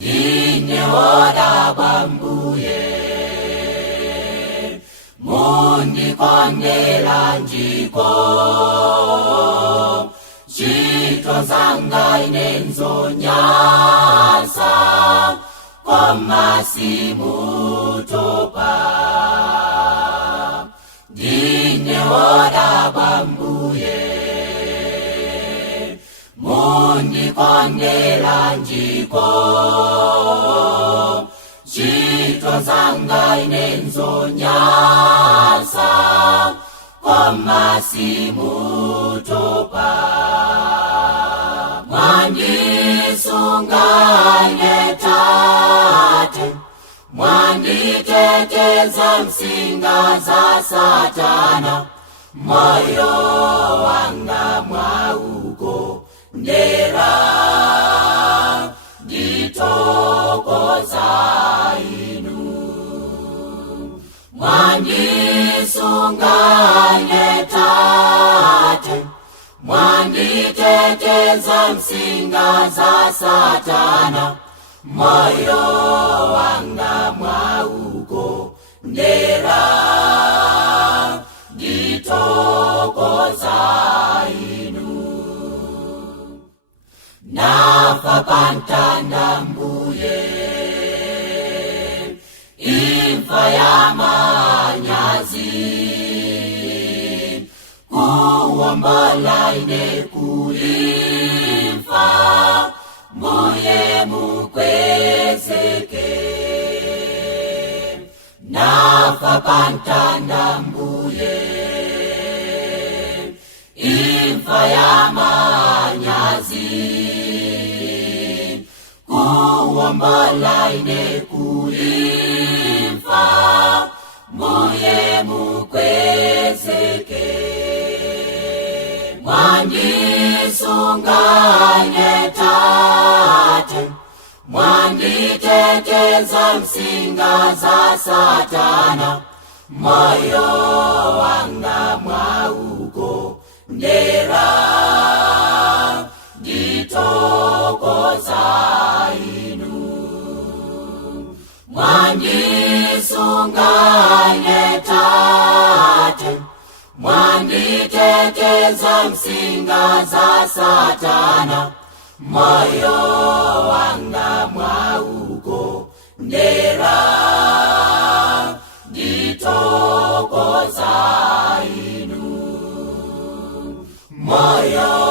Ine wodabwa Mbuye, mundikondera njiko, ntchito zanga ine nzonyansa, koma simutopa. Ine wodabwa Mbuye, mundikondera njiko, ntchito zanga ine nzonyansa, koma simutopa. Mwandisunga ine Tate, mwanditeteza msinga za Satana, moyo wanga mwaukondera, nditokoza inu. Mwandisunga ine Tate, mwanditeteza msinga za Satana, moyo wanga mwaukondera, nditokoza inu. Nafa pantanda Mbuye, imfa ya manyazi, kuwombola ine kuimfa, Mbuye mukwezeke. Nafa pantanda Mbuye, imfa ya manyazi, kuwombola ine kuimfa, Mbuye mukwezeke. Mwandisunga ine Tate, mwanditeteza msinga za Satana, moyo wanga mwaukondera, nditokoza inu. Mwandisunga ine Tate, mwanditeteza msinga za Satana, moyo wanga mwaukondera, nditokoza inu. Moyo